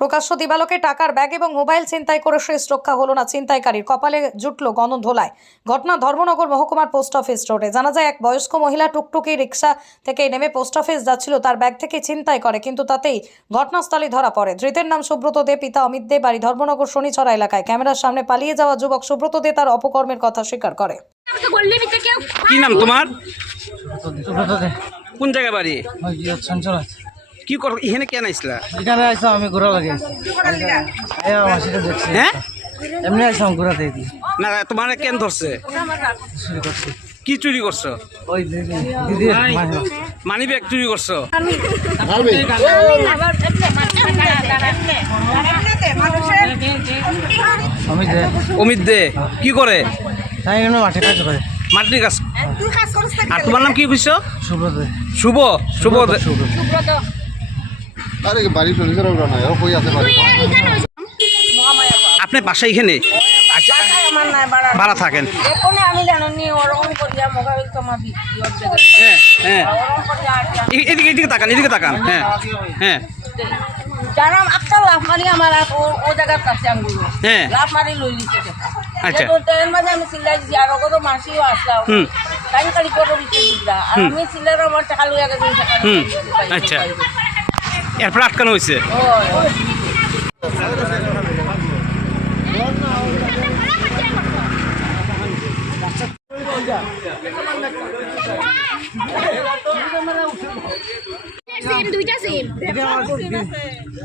প্রকাশ্য দিবালোকে টাকার ব্যাগ এবং মোবাইল ছিনতাই করে শেষ রক্ষা হলো না ছিনতাইকারীর কপালে জুটল গণধোলায় ঘটনা ধর্মনগর মহকুমার পোস্ট অফিস রোডে। জানা যায় এক বয়স্ক মহিলা টুকটুকি রিক্সা থেকে নেমে পোস্ট অফিস যাচ্ছিল তার ব্যাগ থেকে ছিনতাই করে কিন্তু তাতেই ঘটনাস্থলে ধরা পড়ে। ধৃতের নাম সুব্রত দে পিতা অমিত দে বাড়ি ধর্মনগর শনিছড়া এলাকায়। ক্যামেরার সামনে পালিয়ে যাওয়া যুবক সুব্রত দে তার অপকর্মের কথা স্বীকার করে। কি নাম তোমার? কোন জায়গায় বাড়ি? কি কর এখানে কেন আসলা এখানে আইসা আমি ঘোরা লাগে। আমার সেটা দেখছি। হ্যাঁ? এমনি ঘোরাতে না তোমার কেন ধরছে? কি চুরি করছ? ওই দিদি দিদি মানে ব্যাগ চুরি করছ? অমিত দে। কি করে? তাই এখানে মাঠে কাজ করে। মাটির কাজ আর তোমার নাম কি বুঝছ শুভ শুভ শুভ আরে বাড়ি চলে যাওয়ার ওটা নয় ও কই আছে বাড়ি? আপনার বাসা এখানে? আচ্ছা ভাড়া থাকেন। এদিকে এদিকে তাকান এদিকে তাকান হ্যাঁ হ্যাঁ। একটা মারি আমার ও- জায়গার কাছে আঙ্গুলো। মারি লই লিখে আচ্ছা। তো ট্রেন মাঝে আমি সিলাই দিছি আর ওগো তো মাসিও আসলাম টাইম কালি করে দিতে দিলা আর আমি আমার টাকা লইয়া গেছি আচ্ছা। এরপর আটকানো হয়েছে।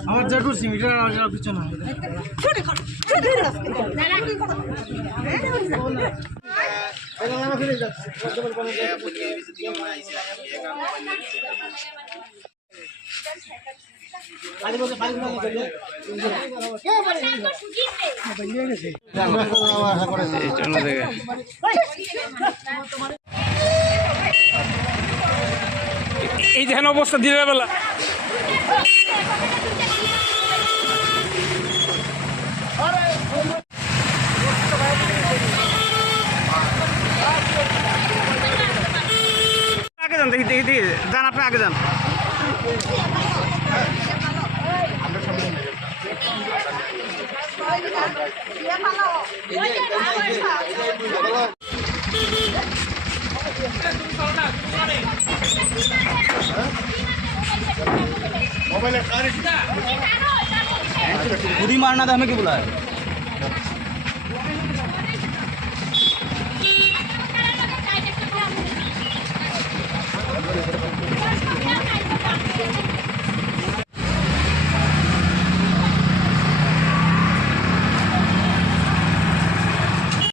আমার জেঠুর সিম এটা আর কিছু না এই জন্য দেখেন অবস্থা দিনের বেলা। আগে যান, দেখি দেখি দেখি, যান, আপনি আগে যান। खुद ही मारना था हमें क्यों बुलाया